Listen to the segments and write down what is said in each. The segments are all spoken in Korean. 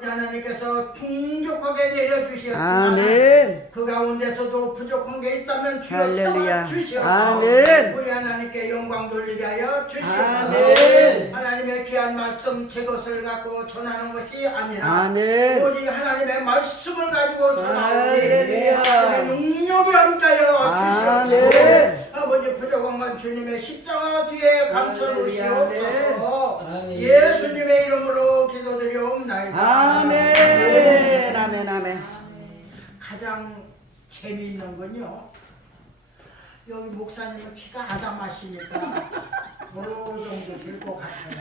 아버지 하나님께서 풍족하게 내려주시옵소서. 아멘. 그 가운데서도 부족한 게 있다면 주여 할렐루야. 채워주시옵소서. 아멘. 우리 하나님께 영광 돌리게 하여 주시옵소서. 아멘. 하나님의 귀한 말씀 제 것을 갖고 전하는 것이 아니라 아멘. 오직 하나님의 말씀을 가지고 전하오니 할렐루야. 하나님의 능력이 함께하여 아멘. 주시옵소서. 아버지 부족한 건 주님의 십자가 뒤에 감춰주시옵소서. 아멘. 예수님의 이름으로 기도드리옵나이다. 아멘. 아멘. 아멘. 가장 재미있는 건요, 여기 목사님은 키가 아담하시니까 어느 정도 될 것 같아요.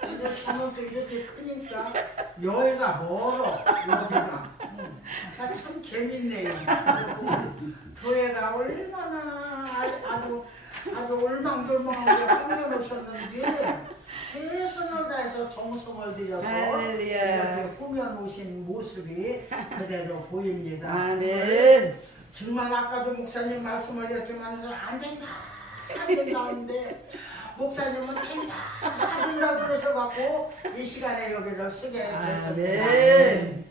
근데 저는 또 이렇게 크니까 여기가 멀어. 여기가 참 재밌네요. 교회가 얼마나 아주 올망졸망하게 꾸며놓으셨는지 최선을 다해서 정성을 들여서 할렐루야. 이렇게 꾸며놓으신 모습이 그대로 보입니다. 아멘. 정말 아까도 목사님 말씀하셨지만 안 된다 하는데 목사님은 된다 그러셔갖고 이 시간에 여기를 쓰게 됐습니다. 아멘.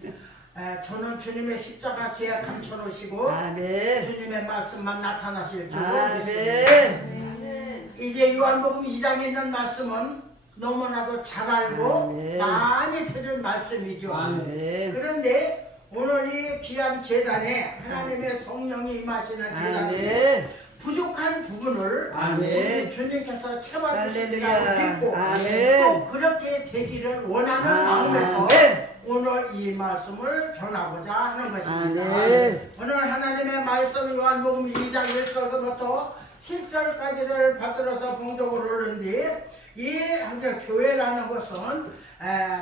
저는 주님의 십자가 뒤에 감춰놓으시고 아멘. 주님의 말씀만 나타나실 줄 아멘. 믿습니다. 이제 요한복음 2장에 있는 말씀은 너무나도 잘 알고 아멘. 많이 들은 말씀이죠. 아멘. 그런데 오늘 이 귀한 제단에 하나님의 성령이 임하시는 제단에 아멘. 부족한 부분을 아멘. 우리 주님께서 채워주시리라고 할렐루야. 믿고 아멘. 또 그렇게 되기를 원하는 마음에서 아멘. 오늘 이 말씀을 전하고자 하는 것입니다. 아멘. 오늘 하나님의 말씀 요한복음 2장 1절부터 7절까지를 받들어서 봉독을 올린뒤 이 교회라는 것은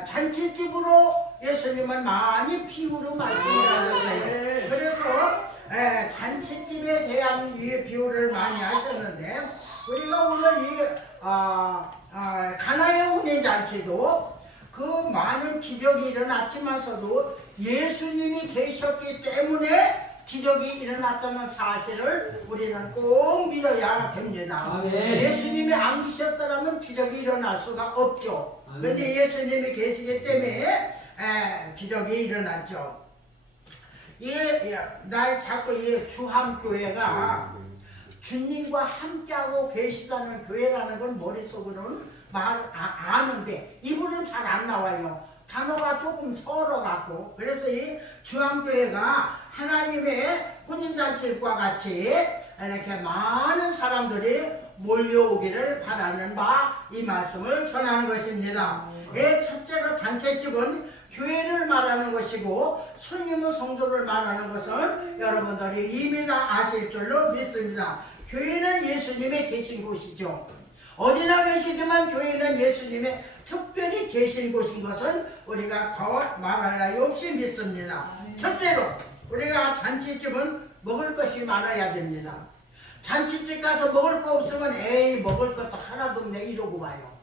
잔치집으로 예수님은 많이 비유로 말씀을 하셨어요. 그래서 잔치집에 대한 이 비유를 많이 하셨는데 우리가 오늘 이 가나의 혼인잔치도 그 많은 기적이 일어났지만서도 예수님이 계셨기 때문에 기적이 일어났다는 사실을 우리는 꼭 믿어야 됩니다. 아멘. 예수님이 안 계셨더라면 기적이 일어날 수가 없죠. 그런데 예수님이 계시기 때문에 기적이 일어났죠. 나 자꾸 이 주함교회가 주님과 함께하고 계시다는 교회라는 건 머릿속으로는 아는데 입으로는 잘 안 나와요. 단어가 조금 서러갖고. 그래서 이 주함교회가 하나님의 혼인잔치과 같이 이렇게 많은 사람들이 몰려오기를 바라는 바 이 말씀을 전하는 것입니다. 첫째로 잔치집은 교회를 말하는 것이고 손님은 성도를 말하는 것은 여러분들이 이미 다 아실 줄로 믿습니다. 교회는 예수님이 계신 곳이죠. 어디나 계시지만 교회는 예수님의 특별히 계신 곳인 것은 우리가 더 말할 나위 없이 믿습니다. 첫째로 우리가 잔치집은 먹을 것이 많아야 됩니다. 잔치집 가서 먹을 거 없으면 에이 먹을 것도 하나도 없네 이러고 와요.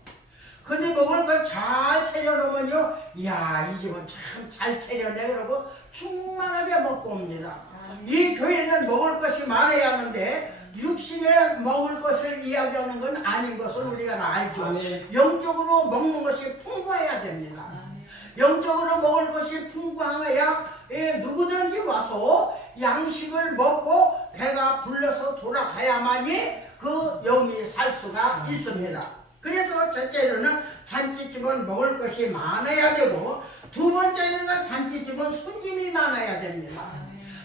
근데 먹을 걸 잘 차려놓으면요, 이야 이 집은 참 잘 차려내 그러고 충만하게 먹고 옵니다. 이 교회는 먹을 것이 많아야 하는데 육신에 먹을 것을 이야기하는 건 아닌 것을 우리가 다 알죠. 아멘. 영적으로 먹는 것이 풍부해야 됩니다. 영적으로 먹을 것이 풍부해야 누구든지 와서 양식을 먹고 배가 불러서 돌아가야만이 그 영이 살 수가 있습니다. 그래서 첫째로는 잔치집은 먹을 것이 많아야 되고 두 번째로는 잔치집은 손님이 많아야 됩니다.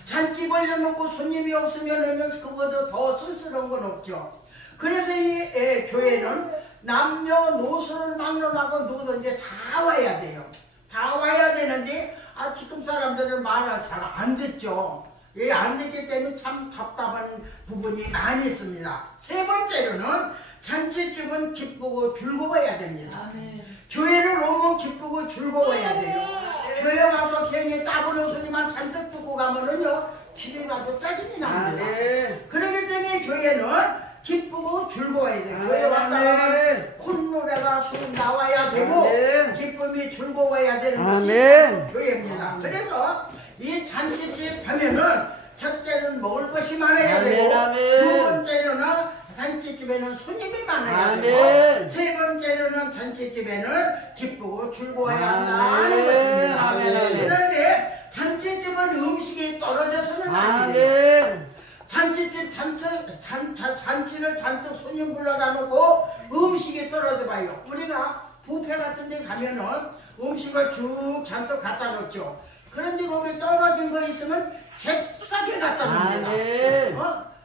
잔치 벌려놓고 손님이 없으면 그보다 더 쓸쓸한 건 없죠. 그래서 이 교회는 남녀노소를 막론하고 누구든지 다 와야 돼요. 다 와야 되는데 지금 사람들은 말을 잘 안 듣죠. 안 듣기 때문에 참 답답한 부분이 많이 있습니다. 세 번째로는 잔치집은 기쁘고 즐거워야 됩니다. 교회를 오면 기쁘고 즐거워야 돼요. 교회 와서 괜히 따보는 소리만 잔뜩 듣고 가면은요 집에 가도 짜증이 납니다. 그렇기 때문에 교회는 기쁘고 즐거워야 돼요. 교회 왔다가 콧노래가 쑥 나와야 되고 기쁨이 즐거워야 되는 것이 교회입니다. 그래서 이 잔치집 하면은 첫째는 먹을 것이 많아야 되고 두 번째로는 잔치집에는 손님이 많아야 되고 세 번째로는 잔치집에는 기쁘고 즐거워야 한다는 음식이 떨어져서는 안 돼요. 아멘. 잔치집 잔치를 잔뜩 손님 불러다 놓고 음식이 떨어져 봐요. 우리가 뷔페 같은 데 가면은 음식을 쭉 잔뜩 갖다 놓죠. 그런데 거기 떨어진 거 있으면 잽싸게 갖다 놉니다. 아멘.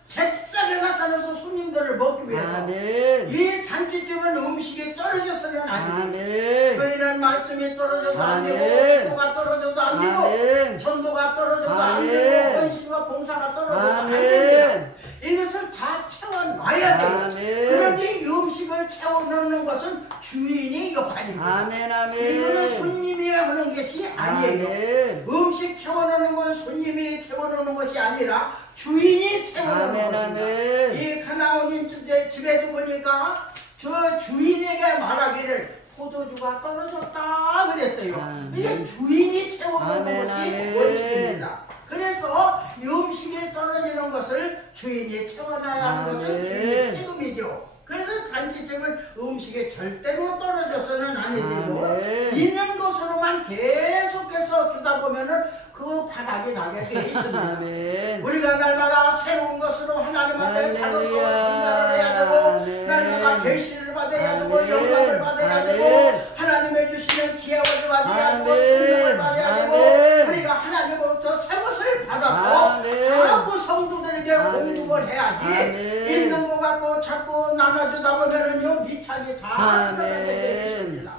잽싸게 갖다 놓아서 손님들을 먹기 위해서. 아멘. 이 잔치집은 음식이 떨어져서는 안 돼요. 아멘. 교회는 말씀이 떨어져서 안 되고 아멘. 기도가 떨어져도 안 되고 아멘. 전도가 떨어져도 안 아멘. 되고 헌신과 봉사가 떨어져도 안 됩니다. 아멘. 이것을 다 채워놔야 돼요. 아멘. 그런데 이 음식을 채워넣는 것은 주인의 역할입니다. 아멘. 이거는 아멘. 손님이 하는 것이 아니에요. 아멘. 음식 채워넣는 건 손님이 채워넣는 것이 아니라 주인이 채워넣는 아멘. 것입니다. 아멘. 이 가나온인 집에도 보니까 저 주인에게 말하기를 포도주가 떨어졌다 그랬어요. 아멘. 이게 주인이 채워넣는 아멘. 것이 아멘. 원칙입니다. 그래서 이 음식이 떨어지는 것을 주인이 채워놔야 하는 것은 아멘. 주인의 책임이죠. 그래서 잔치집은 음식이 절대로 떨어져서는 안 되고 아멘. 있는 것으로만 계속해서 주다 보면은 그 바닥이 나게 돼 있습니다. 아멘. 우리가 날마다 새로운 것으로 하나님 앞에 받아서 할렐루야. 전달을 해야 되고 아멘. 날마다 계시를 받아야 되고 아멘. 영광을 받아야 아멘. 되고 하나님의 주시는 지혜를 받아야 되고 아멘. 충동을 받아야 되고 아멘. 우리가 하나님으로부터 새 것을 받아서 아멘. 자꾸 성도들에게 아멘. 공급을 해야지 아멘. 있는 것 갖고 자꾸 나눠주다 보면은요 미착이 다 아멘. 들어가게 되어 있습니다.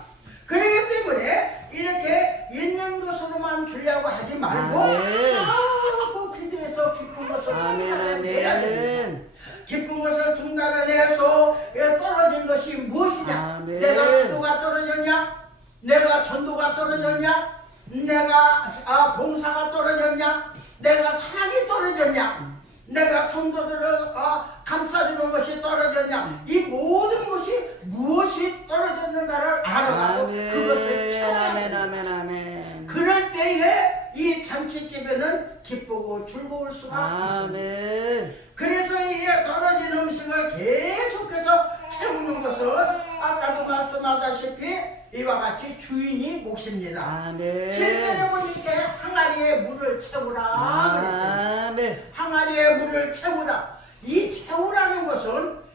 그렇기 때문에 이렇게 있는 것으로만 주려고 하지 말고 아멘. 자꾸 기도해서 기쁜 것을 아멘. 내야 됩니다. 아멘. 기쁜 것을 둥단을 내서 떨어진 것이 무엇이냐? 아멘. 내가 기도가 떨어졌냐? 내가 전도가 떨어졌냐? 내가 봉사가 떨어졌냐? 내가 사랑이 떨어졌냐? 내가 성도들을 감싸주는 것이 떨어졌냐? 이 모든 것이 무엇이 떨어졌는가를 알아가고 아멘. 그것을 채워야 아멘. 합니다. 아멘. 아멘. 그럴 때에 이 잔치집에는 기쁘고 즐거울 수가 있습니다. 아멘. 그래서 이 떨어진 음식을 계속해서 채우는 것은 아까도 말씀하다시피 이와 같이 주인이 몫입니다. 아멘. 실전에 보니까 항아리에 물을 채우라 그랬어요. 아멘. 항아리에 물을 채우라. 이 채우라는 것은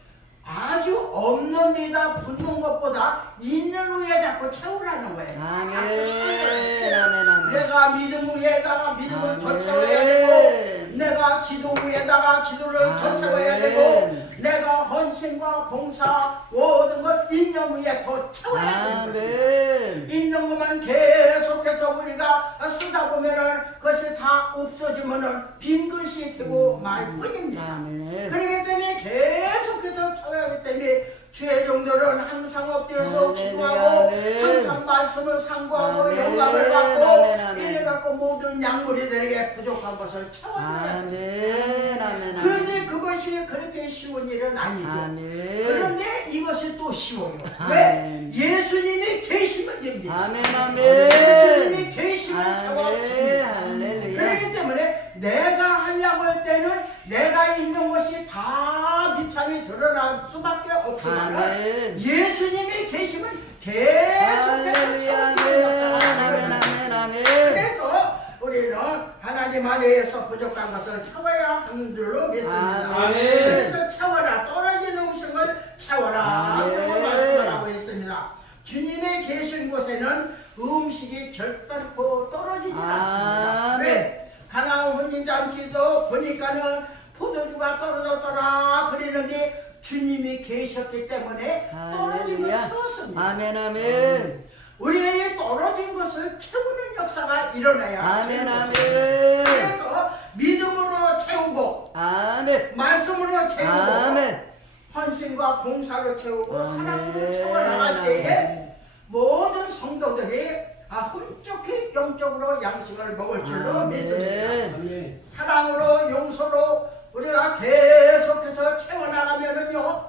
아주 없는 데다 붓는 것보다 있는 위에 자꾸 채우라는 거예요. 아멘. 아멘. 아멘. 내가 믿음 위에다가 믿음을 더 아멘. 채워야 되고 내가 지도 위에다가 지도를 더 채워야 되고 아멘. 내가 헌신과 봉사 모든 것 있는 위에 더 채워야 되는 거예요. 아멘. 있는 것만 계속해서 우리가 쓰다 보면은 그것이 다 없어지면은 빈 것이 되고 말 뿐입니다. 아멘. 그렇기 때문에 계속해서 채워야 하기 때문에 주의 종들은 항상 엎드려서 아멘. 기도하고 아멘. 항상 말씀을 상고하고 아멘. 영감을 받고 아멘. 아멘. 이래 갖고 모든 양무리들에게 부족한 것을 채워줘야 돼. 아멘. 아멘. 그런데 그것이 그렇게 쉬운 일은 아니죠. 아멘. 그런데 이것이 또 쉬워요. 아멘. 왜? 예수님이 계시면 됩니다. 아멘. 아멘. 예수님이 계시면 아멘. 채워집니다. 할렐루야. 그렇기 때문에 내가 하려고 할 때는 내가 있는 것이 다 비창이 드러날 수밖에 없지만 아멘. 예수님이 계시면 계속해서 할렐루야. 채워집니다. 아멘. 아멘. 아멘. 그래서 우리는 하나님 안에서 부족한 것을 채워야 하는 줄로 믿습니다. 아멘. 그래서 채워라. 떨어진 음식을 채워라. 아멘. 그런 말씀을 하고 있습니다. 주님의 계신 곳에는 음식이 결단코 떨어지지 않습니다. 아멘. 왜? 가나안 혼인잔치도 보니까는 포도주가 떨어졌더라 그러는데 주님이 계셨기 때문에 떨어진 걸 할렐루야. 채웠습니다. 아멘. 아멘. 우리가 이 떨어진 것을 채우는 역사가 일어나야 아멘. 합니다. 아멘. 그래서 믿음으로 채우고 아멘. 말씀으로 채우고 아멘. 헌신과 봉사로 채우고 아멘. 사랑으로 채워나갈 때에 모든 성도들이 훔쩍히 영적으로 양식을 먹을 줄로 믿습니다. 아멘. 사랑으로 용서로 우리가 계속해서 채워나가면은요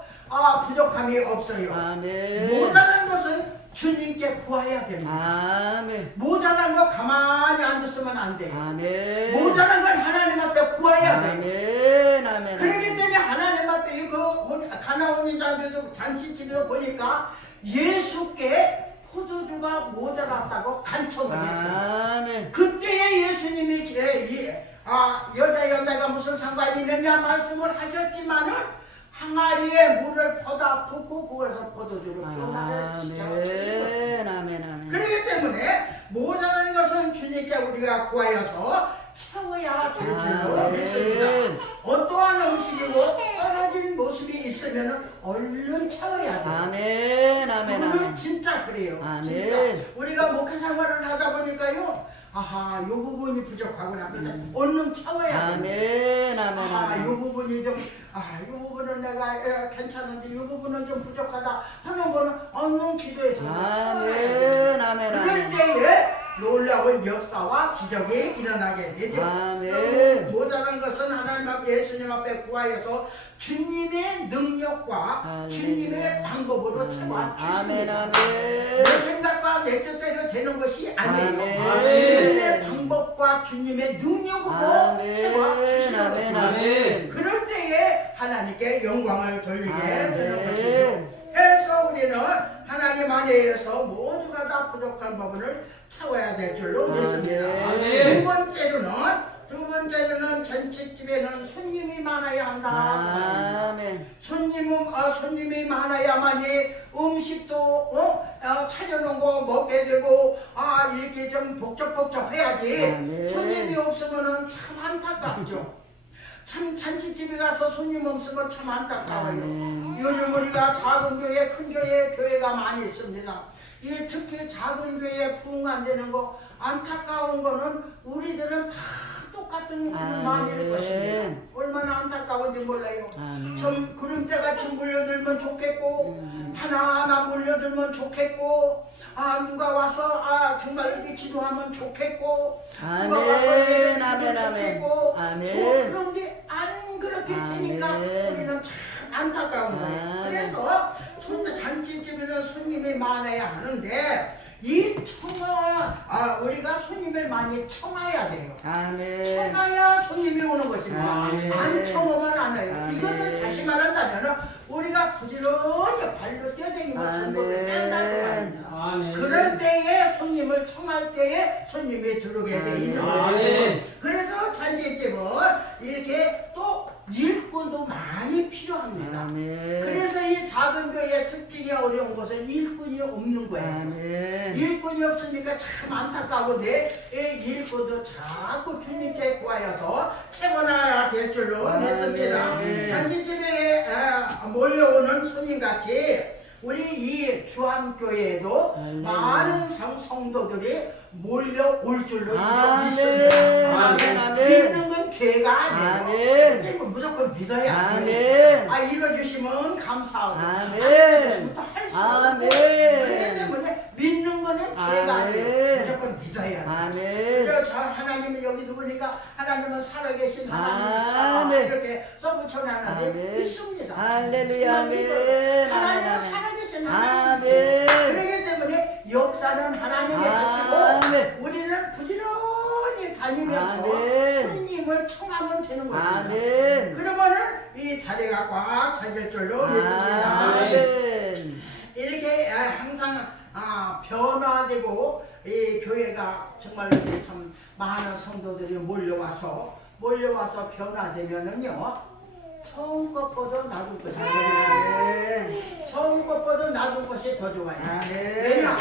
부족함이 없어요. 아멘. 모자란 것은 주님께 구해야 됩니다. 아멘. 모자란 거 가만히 앉았으면 안 돼요. 아멘. 모자란 건 하나님 앞에 구해야 돼요. 아멘. 아멘. 그렇기 때문에 하나님 앞에 이거 가나온인 잔치집에서 보니까 예수께 포도주가 모자랐다고 간청을 했어요. 아멘. 그때에 예수님이 하나는 항아리에 물을 퍼다 붓고 그것을 포도주로 변화를 시켜주시고 아멘 아멘 그렇기 때문에 모자라는 것은 주님께 우리가 구하여서 채워야 될 줄로 믿습니다. 어떠한 음식이고 떨어진 모습이 있으면 얼른 채워야 돼요. 아멘 그러면 진짜 그래요. 아멘. 진짜 우리가 목회 생활을 하다 보니까요. 아하, 요 부분이 부족하구나. 그래서 얼른 채워야 돼요. 아멘 아멘 아, 이 아멘 부분이 좀, 이 부분은 내가 괜찮은데, 이 부분은 좀 부족하다 하는 거는 얼른 기도해서 채워야 돼요. 아멘 아멘 그럴 아멘 때에 놀라운 역사와 기적이 일어나게 되죠. 아멘. 모자란 것은 하나님 앞 예수님 앞에 구하여서 주님의 능력과 아멘. 주님의 방법으로 채워 아멘 주십니다. 아멘 내 생각과 내 뜻대로 되는 것이 아니에요. 아멘. 주님의 방법과 주님의 능력으로 아멘 채워 주시는 아멘 것입니다. 아멘 그럴 때에 하나님께 영광을 돌리게 되는 아멘. 것이죠. 그래서 우리는 하나님 안에 의해서 모두가 다 부족한 부분을 채워야 될 줄로 믿습니다. 아멘. 두 번째로는 잔치집에는 손님이 많아야 한다. 아멘 손님이 많아야만이 음식도 차려놓은 거 먹게 되고 이렇게 좀 복잡복잡해야지. 아멘. 손님이 없으면은 참 안타깝죠. 참 잔치집에 가서 손님 없으면 참 안타까워요. 요즘 우리가 작은 교회, 큰 교회가 많이 있습니다. 이 특히 작은 교회에 부흥 안 되는 거 안타까운 거는 우리들은 다 똑같은 마음일 것입니다. 얼마나 안타까운지 몰라요. 좀 구름대같이 몰려들면 좋겠고 하나하나 몰려들면 좋겠고 누가 와서 정말 이렇게 기도하면 좋겠고 누가 와서 아멘 아멘 아멘 아멘 그런데 안 그렇게 되니까 아멘. 우리는 참 안타까운 거예요. 아멘. 그래서 잔치집에는 손님이 많아야 하는데 이 우리가 손님을 많이 청해야 돼요. 아멘 청해야 손님이 오는 것입니다. 아멘. 안 청하면 안 와요. 아멘. 이것을 다시 말한다면 우리가 부지런히 발로 뛰어다니고 전복을 뺀다고 합니다. 아멘. 그럴 때에 손님을 청할 때에 손님이 들어오게 돼 있는 거죠. 아멘. 그래서 잔치집은 이렇게 또 일꾼도 많이 필요합니다. 아멘 그래서 이 작은 교회의 특징이 어려운 것은 일꾼이 없는 거예요. 아멘 일꾼이 없으니까 참 안타까운데 이 일꾼도 자꾸 주님께 구하여서 채워나야 될 줄로 믿습니다. 아멘. 잔치집에 몰려오는 손님같이 우리 이 주한교회에도 아멘. 많은 성도들이 몰려올 줄로 아멘 믿습니다. 아멘 아멘 믿는 건 죄가 아니에요. 아멘. 근데 무조건 믿어야 아멘. 돼요. 이뤄주시면 감사하고 아멘. 할수 아멘. 그렇기 때문에 믿는 거는 죄가 아니에요. 아멘. 무조건 믿어야 돼요. 아멘 그래서 하나님은 여기도 보니까 하나님은 살아계신 하나님이시다 아멘. 이렇게 써붙여놨는데 아멘. 믿습니다. 할렐루야 아멘 하나님은 아멘 살아계신 아멘. 하나님이시죠. 그렇기 때문에 역사는 하나님이 하시고 아멘. 우리는 부지런히 다니면서 아멘. 손님을 청하면 되는 것입니다. 아멘 그러면은 이 자리가 꽉 차질 줄로 믿습니다. 아멘 이렇게 항상 변화되고 이 교회가 정말 이렇게 참 많은 성도들이 몰려와서 변화되면은요 처음 것보다 나중 것이 아멘. 처음 것보다 나중 것이 더 좋아요. 아멘. 왜냐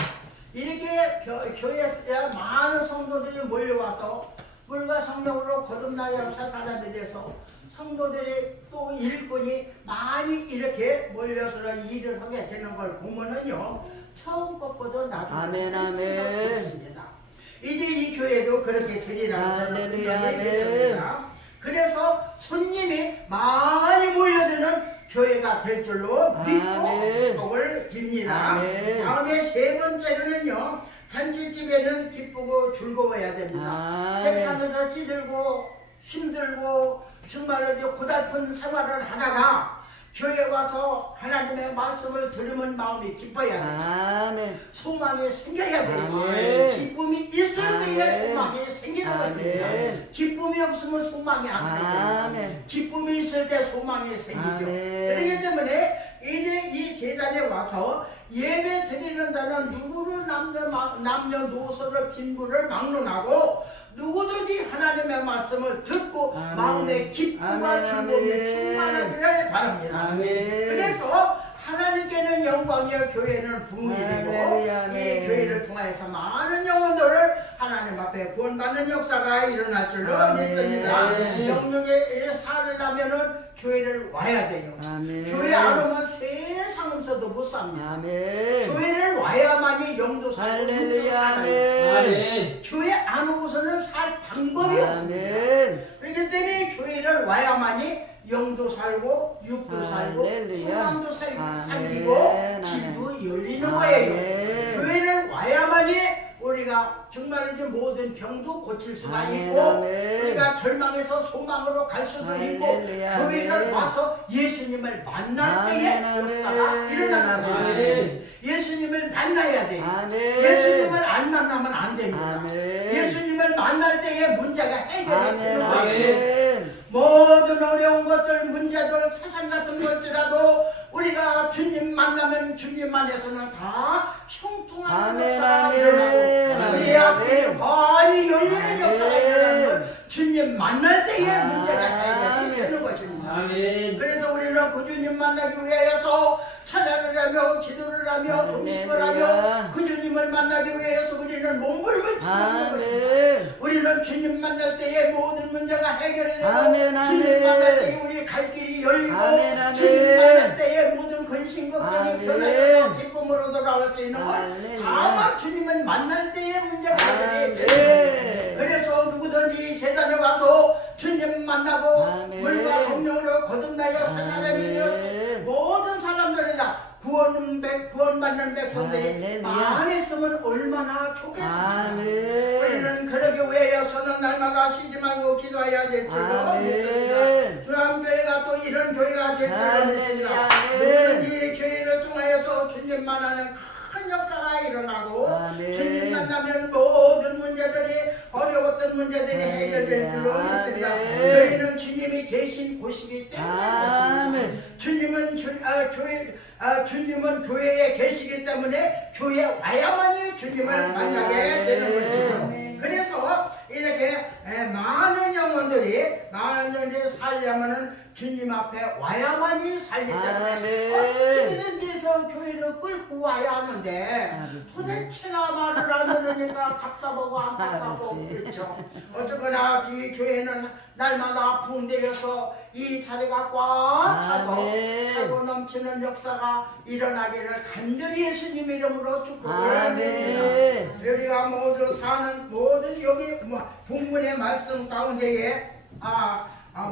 이렇게 교회에 많은 성도들이 몰려와서 물과 성령으로 거듭나야 새 사람이 돼서 성도들이 또 일꾼이 많이 이렇게 몰려들어 일을 하게 되는 걸 보면은요 처음 것보다 나중 아멘, 것이 아멘. 더 좋습니다. 이제 이 교회도 그렇게 되리라고 저는 할렐루야, 분명히 아멘. 믿습니다. 그래서 손님이 많이 몰려드는 교회가 될 줄로 믿고 아멘. 축복을 빕니다. 아멘. 다음에 세 번째로는요 잔치집에는 기쁘고 즐거워야 됩니다. 아멘. 세상에서 찌들고 힘들고 정말로 고달픈 생활을 하다가 교회 와서 하나님의 말씀을 들으면 마음이 기뻐야 돼요. 아멘 소망이 생겨야 돼요. 아멘. 기쁨이 있을 때에 아멘. 소망이 생기는 아멘. 것입니다. 기쁨이 없으면 소망이 안 생겨요. 아멘. 기쁨이 있을 때 소망이 생기죠. 아멘. 그렇기 때문에 이제 이 계단에 와서 예배 드리는 자는 누구를 남녀노소를 빈부를 막론하고 누구든지 하나님의 말씀을 듣고 아멘. 마음에 기쁨과 아멘, 즐거움이 아멘. 충만하기를 바랍니다. 아멘. 그래서 하나님께는 영광이요 교회는 부흥이 되고 할렐루야, 이 아멘. 교회를 통해서 많은 영혼들을 하나님 앞에 구원받는 역사가 일어날 줄로 아멘. 믿습니다. 아멘. 영역에 살으려면은 교회를 와야 돼요. 아멘. 교회 안 오면 세상에서도 못 삽니다. 아멘. 교회를 와야만이 영도 살고 육도 할렐루야, 살아요. 아멘. 교회 안 오고서는 살 방법이 없습니다. 아멘. 그렇기 때문에 교회를 와야만이 영도 살고 육도 살고 할렐루야. 소망도 아멘. 살리고 길도 열리는 아멘. 거예요. 교회를 와야만이 우리가 정말이지 모든 병도 고칠 수가 아멘. 있고 아멘. 우리가 절망에서 소망으로 갈 수도 있고 할렐루야. 교회를 아멘. 와서 예수님을 만날 때에 아멘. 역사가 일어나는 아멘. 거예요. 예수님을 만나야 돼요. 아멘. 예수님을 안 만나면 안 됩니다. 아멘. 예수님을 만날 때에 문제가 해결이 아멘. 되는 거예요. 아멘. 모든 어려운 것들, 문제들, 태산 같은 걸지라도 우리가 주님 만나면 주님 안에서는 다 형통한 아멘, 역사가 아멘, 일어나고 우리 아멘, 앞에 아멘. 많이 열리는 아멘. 역사가 일어나는 걸 주님 만날 때에 아멘. 문제가 해결이 되는 것입니다. 아멘. 그래서 우리는 그 주님 만나기 위해서 찬양을 하며 기도를 하며 할렐루야. 금식을 하며 그 주님을 만나기 위해서 우리는 몸부림을 치는 것입니다. 아멘. 우리는 주님 만날 때에 모든 문제가 해결이 되고 아멘, 아멘. 주님 만날 때에 우리 갈 길이 열리고 아멘, 아멘. 주님 만날 때에 모든 근심 걱정이 아멘. 변하여 기쁨으로 돌아올 수 있는 걸 할렐루야. 다만 주님을 만날 때에 문제가 해결이 아멘. 됩니다. 그래서 누구든지 제단에 와서 주님 만나고 아멘. 물과 성령으로 거듭나여 새 사람이 아멘. 되었으니 모든 사람들이 다 구원받는 백성들이 할렐루야. 많이 있으면 얼마나 좋겠습니까? 아멘. 우리는 그러기 위해서는 날마다 쉬지 말고 기도해야 될 줄로 아멘. 믿습니다. 중앙교회가 또 이런 교회가 될 줄로 믿습니다. 할렐루야. 누구든지 교회를 통하여서 주님 만나는 큰 역사가 일어나고 아멘. 주님 만나면 모든 문제들이 어려웠던 문제들이 해결될 줄로 아멘. 믿습니다. 저희는 주님이 계신 곳이기 때문에 아멘. 주님은 주님은 교회에 계시기 때문에 교회에 와야만이 주님을 아멘. 만나게 되는 것이죠. 아멘. 그래서 이렇게 많은 영혼들이 살려면은 주님 앞에 와야만이 살기 때문에 아멘. 어떻게든 돼서 교회를 끌고 와야 하는데 알았지. 도대체가 말을 안 들으니까 답답하고 안타깝고 알았지. 그렇죠. 어쨌거나 이 교회는 날마다 부흥되어서 이 자리가 꽉 차서 아멘. 차고 넘치는 역사가 일어나기를 간절히 예수님 이름으로 축복을 합니다. 아멘. 우리가 모두 사는 모든 여기 본문의 말씀 가운데에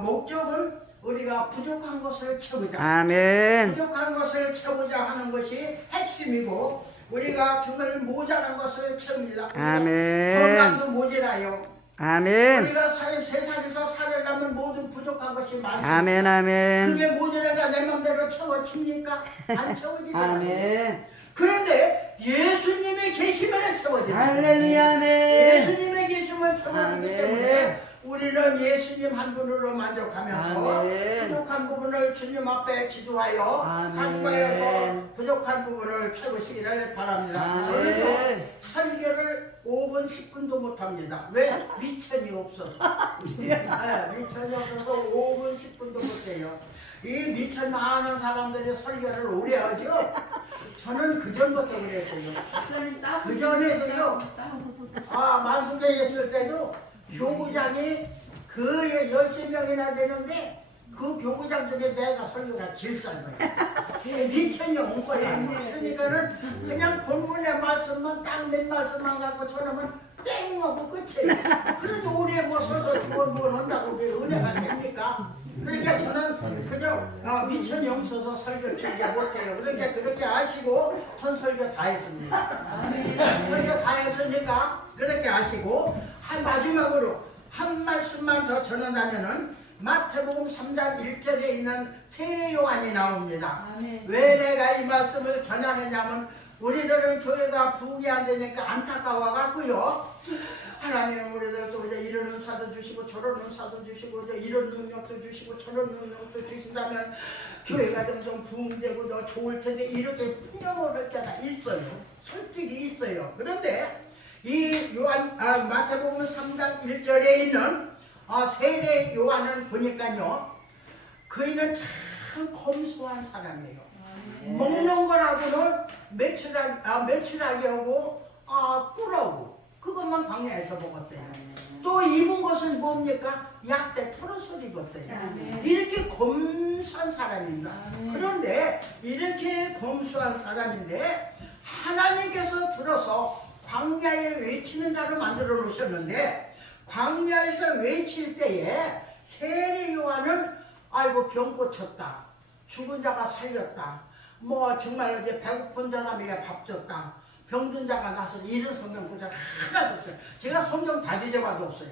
목적은 우리가 부족한 것을 채우자. 아멘. 부족한 것을 채우자 하는 것이 핵심이고 우리가 정말 모자란 것을 채웁니다. 아멘. 건강도 모자라요. 아멘. 우리가 세상에서 살려면 모든 부족한 것이 많습니다. 아멘. 아멘. 그게 모자라가 내 맘대로 채워집니까? 안 채워지잖아요. 아멘. 그런데 예수님이 계시면 채워집니다. 할렐루야. 아멘. 예수님의 계시면 채워지기 아멘. 때문에 우리는 예수님 한 분으로 만족하면서 아멘. 부족한 부분을 주님 앞에 기도하여 아멘. 간구하여서 부족한 부분을 채우시기를 바랍니다. 아멘. 저희도 설교를 5분 10분도 못합니다. 왜? 미천이 없어서. 미천이 없어서 5분 10분도 못해요. 이 미천 많은 사람들이 설교를 오래 하죠. 저는 그전부터 그랬어요. 그전에도요. 만수대 있을 때도 교구장이 그 13명이나 되는데 그 교구장 중에 내가 설교가 제일 싼 거야. 미천이 온 거야. 그러니까는 그냥 본문의 말씀만 딱 몇 말씀만 갖고 저러면 땡 하고 끝이에요. 그래도 우리에 뭐 서서 뭘 한다고 그게 은혜가 됩니까? 그러니까 저는 그저 미천이 없어서 설교 길게 못해요. 그러니까 그렇게 아시고 전 설교 다 했습니다. 설교 다 했으니까 그렇게 아시고 마지막으로 한 말씀만 더 전한다면은 마태복음 3장 1절에 있는 세례 요한이 나옵니다. 왜 내가 이 말씀을 전하느냐면 우리들은 교회가 부흥이 안 되니까 안타까워 갖고요. 하나님은 우리들 또 이제 이런 은사도 주시고 저런 은사도 주시고 이제 이런 능력도 주시고 저런 능력도 주신다면 교회가 점점 부흥되고 더 좋을 텐데 이렇게 풍요로울 때가 있어요. 솔직히 있어요. 그런데 이 마태복음 3장 1절에 있는 세례 요한을 보니까요, 그이는 참 검소한 사람이에요. 먹는 거라고는 매출하기하고 꿀하고 그것만 광야에서 먹었어요. 또 입은 것은 뭡니까? 약대 털옷을 입었어요. 이렇게 검소한 사람입니다. 그런데 이렇게 검소한 사람인데 하나님께서 들어서 광야에 외치는 자를 만들어 놓으셨는데, 광야에서 외칠 때에 세례 요한은 아이고 병 고쳤다, 죽은 자가 살렸다, 뭐 정말 이제 배고픈 사람에게 밥 줬다, 병든 자가 나서, 이런 성경 구절 하나도 없어요. 제가 성경 다 뒤져봐도 없어요.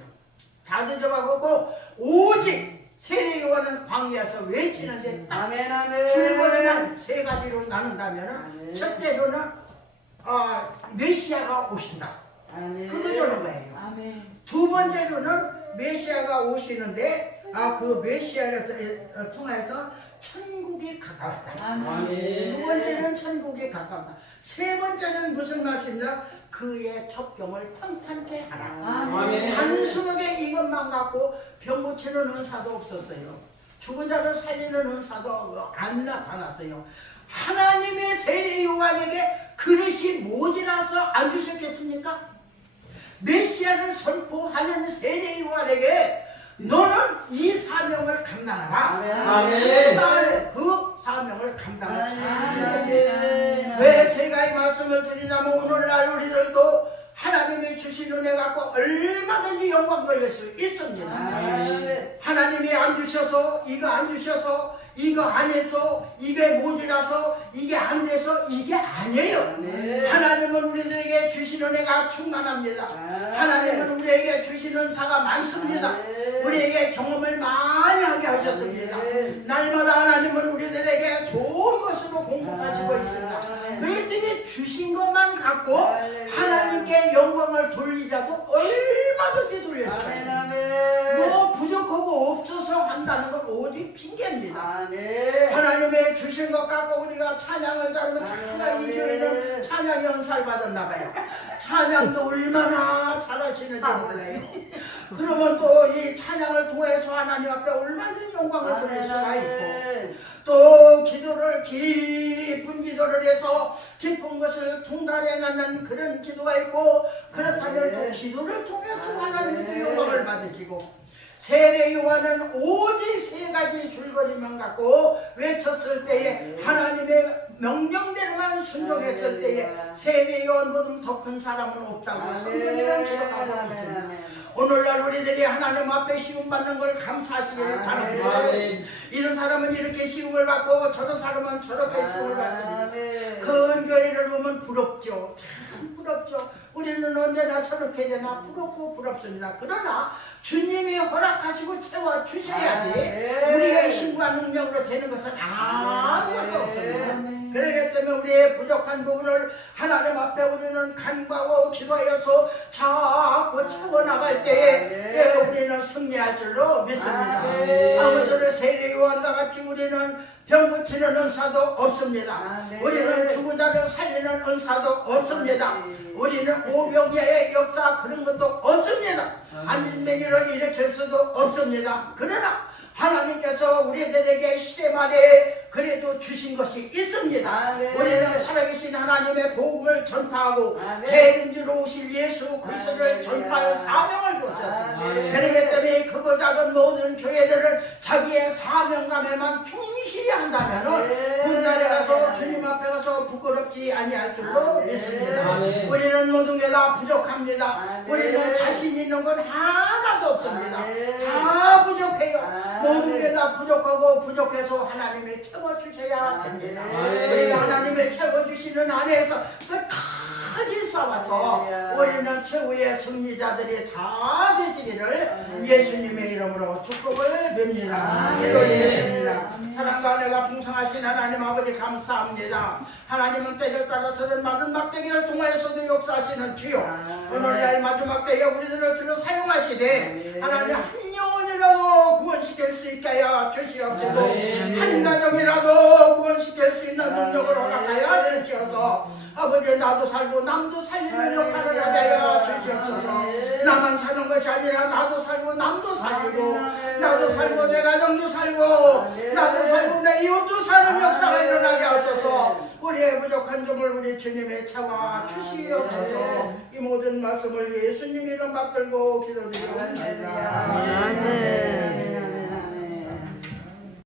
다 뒤져봐도 오직 세례 요한은 광야에서 외치는데 아멘, 아멘. 줄거리만 세 가지로 나눈다면, 첫째로는 메시아가 오신다. 아멘. 그거 저는 거예요. 두 번째로는 메시아가 오시는데 그 메시아를 통해서 천국이 가까웠다. 두 번째는 천국이 가까웠다. 세 번째는 무슨 말씀이냐? 그의 첩경을 평탄케 하라. 단순하게 이것만 갖고 병 고치는 은사도 없었어요. 죽은 자를 살리는 은사도 안 나타났어요. 하나님의 세례 요한에게 그릇이 모자라서 안 주셨겠습니까? 메시아를 선포하는 세례 요한에게 너는 이 사명을 감당하라. 그 사명을 감당하라. 왜 제가 이 말씀을 드리냐면, 오늘날 우리들도 하나님이 주신 은혜 갖고 얼마든지 영광 걸릴 수 있습니다. 하나님이 안 주셔서, 이거 안 주셔서, 이거 안 해서, 이게 모자라서, 이게 안 돼서, 이게 아니에요. 하나님은 우리들에게 주신 은혜가 충만합니다. 하나님은 우리에게 주신 은사가 많습니다. 우리에게 경험을 많이 하게 하셨습니다. 날마다 하나님은 우리들에게 좋은 것으로 공급하시고 있습니다. 그랬더니 주신 것만 갖고 하나님께 영광을 돌리자도 얼마든지 돌렸어요. 뭐 부족하고 없어서 한다는 건 오직 핑계입니다. 하나님의 주신 것 갖고 우리가 찬양을 잘하면 참 이 교회는 찬양 연사를 받았나 봐요. 찬양도 얼마나 잘하시는지 몰라요. 그러면 또 이 찬양을 통해서 하나님 앞에 얼마든지 영광을 돌릴 수가 있고, 또 기도를, 깊은 기도를 해서 깊은 것을 통달해내는 그런 기도가 있고, 그렇다면 또 기도를 통해서 하나님께 영광을 받으시고, 세례 요한은 오직 세 가지 줄거리만 갖고 외쳤을 때에, 하나님의 명령대로만 순종했을 때에 세례 요한보다 더 큰 사람은 없다고 성경에는 기록하고 있습니다. 오늘날 우리들이 하나님 앞에 시험받는 걸 감사하시기를 바랍니다. 이런 사람은 이렇게 시험을 받고 저런 사람은 저렇게 시험을 받습니다. 그 교회를 보면 부럽죠. 참 부럽죠. 우리는 언제나 저렇게 되나 부럽고 부럽습니다. 그러나 주님이 허락하시고 채워주셔야지 우리의 힘과 능력으로 되는 것은 아무것도 없습니다. 그렇기 때문에 우리의 부족한 부분을 하나님 앞에 우리는 간구하고 기도하여서 자꾸 채워나갈 때에 우리는 승리할 줄로 믿습니다. 아무쪼록 세례 요한과 같이 우리는 병 고치는 은사도 없습니다. 우리는 죽은 자를 살리는 은사도 없습니다. 우리는 오병이의 역사 그런 것도 없습니다. 안진뱅이를 일으킬 수도 없습니다. 그러나 하나님께서 우리들에게 시대말에 그래도 주신 것이 있습니다. 우리는 살아계신 하나님의 복음을 전파하고 제 이름으로 오실 예수 그리스도를 전파할 사명을 줬습니다. 그렇기 때문에 크고 작은 모든 교회들은 자기의 사명감에만 충실히 한다면 군단에 가서 주님 앞에 가서 부끄럽지 아니할 줄로 믿습니다. 우리는 모든 게 다 부족합니다. 우리는 자신 있는 건 하나도 없습니다. 다 부족해요. 모든 게 다 부족하고 부족해서 하나님이 채워주셔야 됩니다. 우리가 하나님의 채워주시는 안에서 끝까지 싸워서 우리는 최후의 승리자들이 다 되시기를 예수님의 이름으로 축복을 빕니다. 기도드립니다. 사랑과 은혜가 풍성하신 하나님 아버지 감사합니다. 하나님은 때를 따라서는 많은 막대기를 통하여서도 역사하시는 주요, 오늘날 마지막 때에 우리들을 주로 사용하시되 하나님 한 영혼이라도 구원시킬 수 있게 하여 주시옵소서. 한 가정이라도 구원시킬 수 있는 능력을 허락하여 주시옵소서. 아버지 나도 살고 남도 살리는 역할을 하게 주시옵소서. 나만 사는 것이 아니라 나도 살고 남도 살리고 나도 살고 내 가정도 살고 나도 살고 내 이웃도 사는 역사가 일어나게 하소서. 우리의 부족한 점을 우리 주님의 차와 주시옵소서. 이 모든 말씀을 예수님 이름 받들고 기도드리옵나이다. 아멘.